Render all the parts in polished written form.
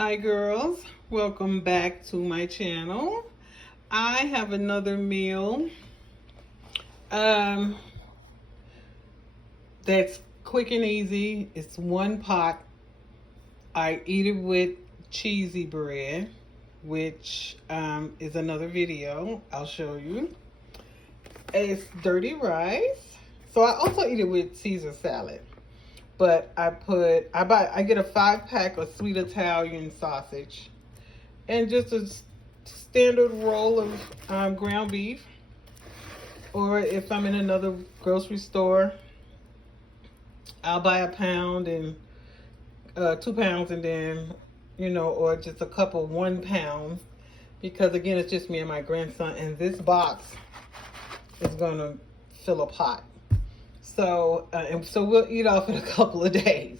Hi girls, welcome back to my channel. I have another meal that's quick and easy. It's one pot. I eat it with cheesy bread, which is another video I'll show you. It's dirty rice. So I also eat it with Caesar salad. But I get a 5-pack of sweet Italian sausage and just a standard roll of ground beef. Or if I'm in another grocery store, I'll buy a pound and 2 pounds, and then or just a couple 1 pound, because again it's just me and my grandson, and this box is gonna fill a pot. So, so we'll eat off in a couple of days.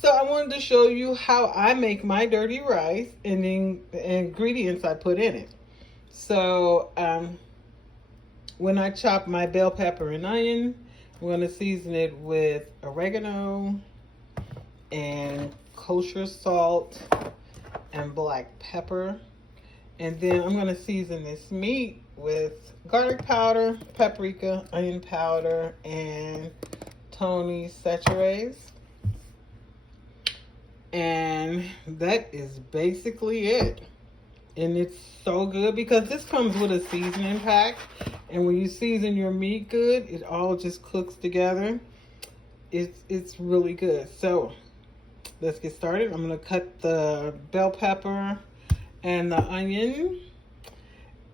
So I wanted to show you how I make my dirty rice and the ingredients I put in it. So when I chop my bell pepper and onion, I'm going to season it with oregano and kosher salt and black pepper. And then I'm going to season this meat with garlic powder, paprika, onion powder, and Tony sachets. And that is basically it. And it's so good because this comes with a seasoning pack. And when you season your meat good, it all just cooks together. It's really good. So let's get started. I'm going to cut the bell pepper and the onion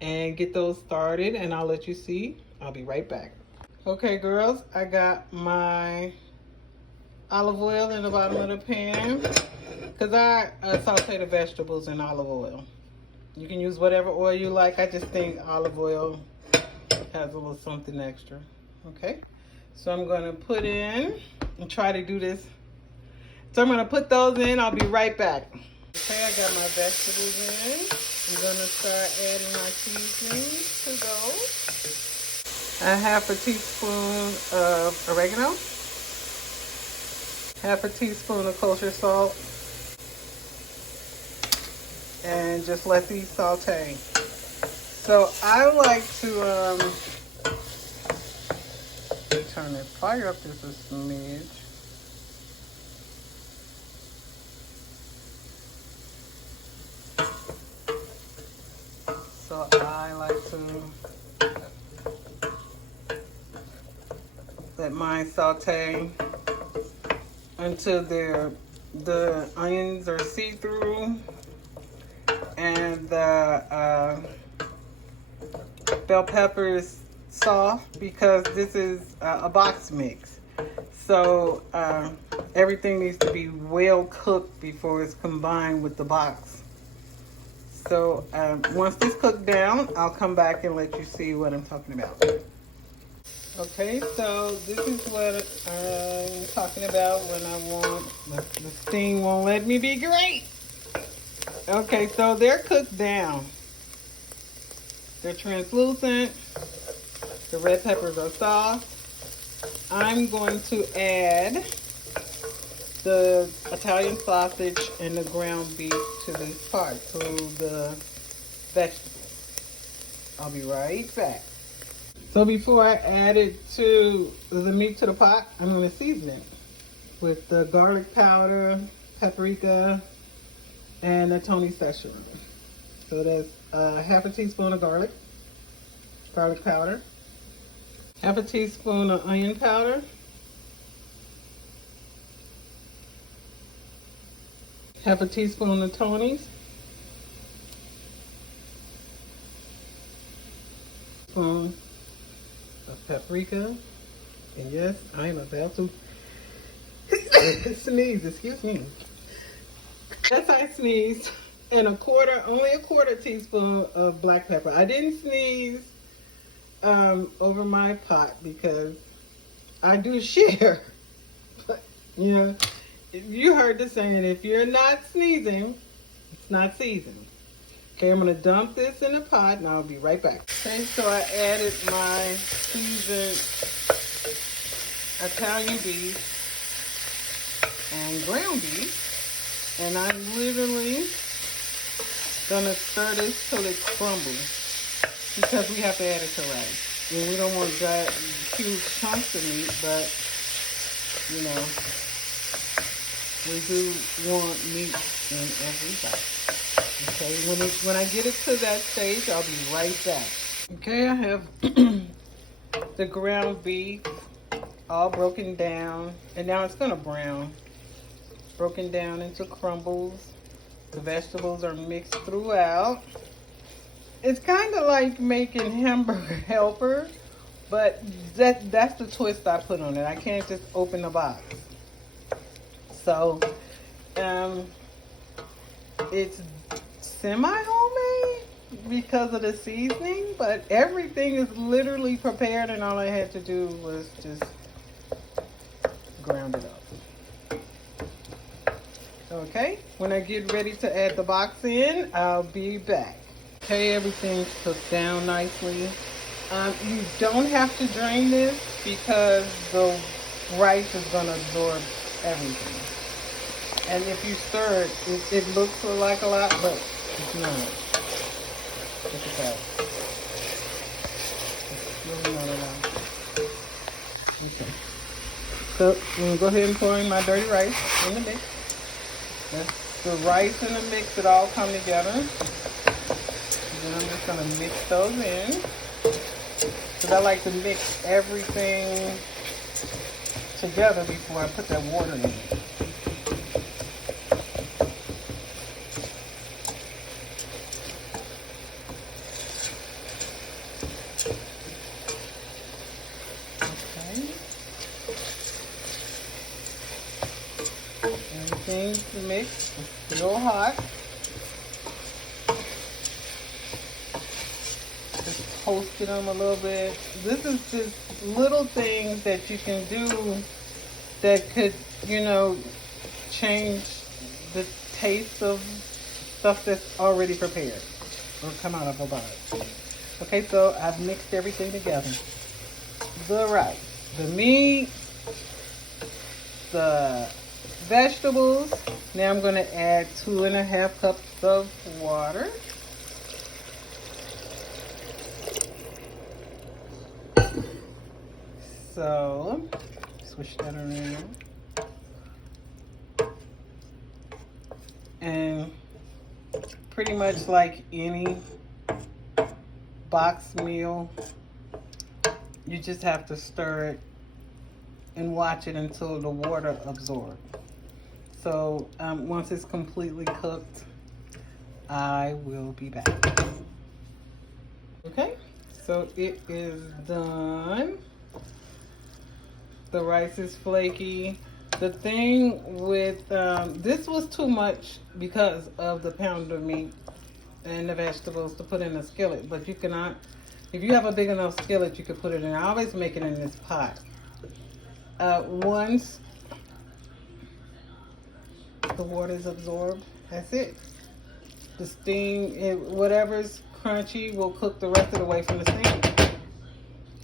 and get those started, and I'll let you see. I'll be right back. Okay girls, I got my olive oil in the bottom of the pan because I saute the vegetables in olive oil. You can use whatever oil you like. I just think olive oil has a little something extra. Okay, so I'm going to put in and try to do this. So I'm going to put those in. I'll be right back. Okay, I got my vegetables in. I'm going to start adding my seasoning to those. A half a teaspoon of oregano. Half a teaspoon of kosher salt. And just let these saute. So I like to turn the fire up just a smidge. So I like to let mine saute until the onions are see-through and the bell pepper is soft, because this is a box mix. So everything needs to be well cooked before it's combined with the box. So once this cooked down, I'll come back and let you see what I'm talking about. Okay, so this is what I'm talking about when I want, the steam won't let me be great. Okay, so they're cooked down. They're translucent. The red peppers are soft. I'm going to add the Italian sausage and the ground beef to this part, to the vegetables. I'll be right back. So before I add it to the meat to the pot, I'm going to season it with the garlic powder, paprika, and the Tony sachet. So that's half a teaspoon of garlic powder, half a teaspoon of onion powder, half a teaspoon of Tony's, spoon of paprika, and yes, I am about to sneeze, excuse me. As I sneezed, and only a quarter teaspoon of black pepper. I didn't sneeze over my pot because I do share. But, you heard the saying, if you're not sneezing, it's not seasoned. Okay, I'm going to dump this in the pot, and I'll be right back. Okay, so I added my seasoned Italian beef and ground beef. And I'm literally gonna stir this till it crumbles because we have to add it to rice. And we don't want huge chunks of meat, but you know, we do want meat in every bite. Okay, when I get it to that stage, I'll be right back. Okay, I have the ground beef all broken down, and now it's gonna brown. Broken down into crumbles. The vegetables are mixed throughout. It's kind of like making hamburger helper, but that's the twist I put on it. I can't just open the box. So, it's semi-homemade because of the seasoning, but everything is literally prepared and all I had to do was just ground it up. Okay, when I get ready to add the box in, I'll be back. Okay, everything's cooked down nicely. You don't have to drain this because the rice is going to absorb everything. And if you stir it, it looks like a lot, but it's not. Look at that. It's really not a lot. Okay. So I'm going to go ahead and pour in my dirty rice in the mix. The rice and the mix, it all come together. And then I'm just going to mix those in. Because I like to mix everything together before I put that water in. Everything's mixed. It's real hot. Just toasting them a little bit. This is just little things that you can do that could, you know, change the taste of stuff that's already prepared or come out of a box. Okay, so I've mixed everything together. The rice, the meat, the vegetables. Now I'm going to add 2.5 cups of water. So, switch that around. And pretty much like any box meal, you just have to stir it and watch it until the water absorbs. So once it's completely cooked, I will be back. Okay, so it is done. The rice is flaky. The thing with, this was too much because of the pound of meat and the vegetables to put in a skillet. But you cannot, if you have a big enough skillet, you could put it in. I always make it in this pot. Once the water is absorbed, that's it. The steam, whatever's crunchy will cook the rest of the way from the steam.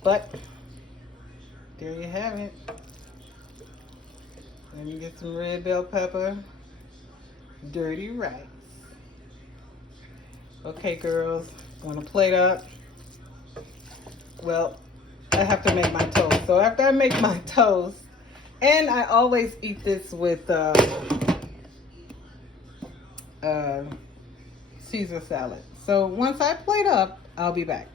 But there you have it. Let me get some red bell pepper, dirty rice. Okay, girls, want to plate up? Well, I have to make my toast. So after I make my toast, and I always eat this with Caesar salad. So once I plate up, I'll be back.